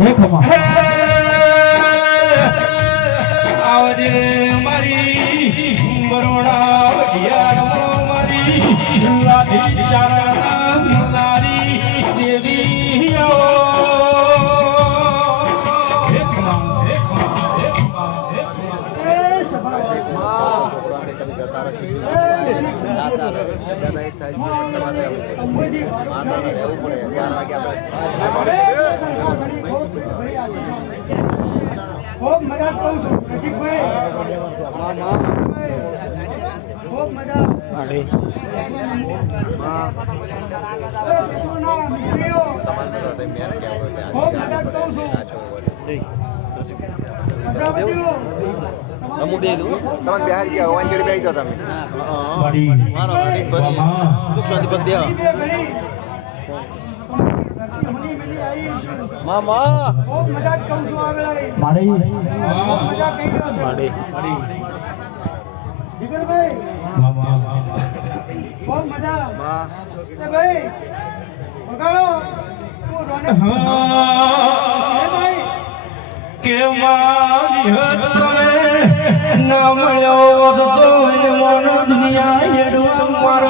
હે ખમા આવજે મારી બરોડા વઢિયાર મારી લાધી ચારના મુનારી દેવી આવો હે ખમા હે ખમા હે ખમા હે ખમા ખૂબ મજા કહું છું. રસિકભાઈ. ખૂબ મજા. મિસ્ત્રીઓ ખૂબ મજા કહું છું. તમે બે તમે બિહાર ગયા હોવાની જોડે બેસી જાઓ તમે. મારો હાર્દિક ભરી. મામા સુખ શાંતિ પદ દેવા ઘણી બે ઘણી હની મિલી આવી છું મામા. ખૂબ મજા કહું છું આ વેળાએ. માડી. મજા કહી રહ્યો છે. માડી. જીગરભાઈ મામા ખૂબ મજા. તે ભાઈ વગાડો. તું રોને. હે. ભાઈ. કે મારી હદ તમે ના મળ્યો તો મન દુનિયા એડવા મારો.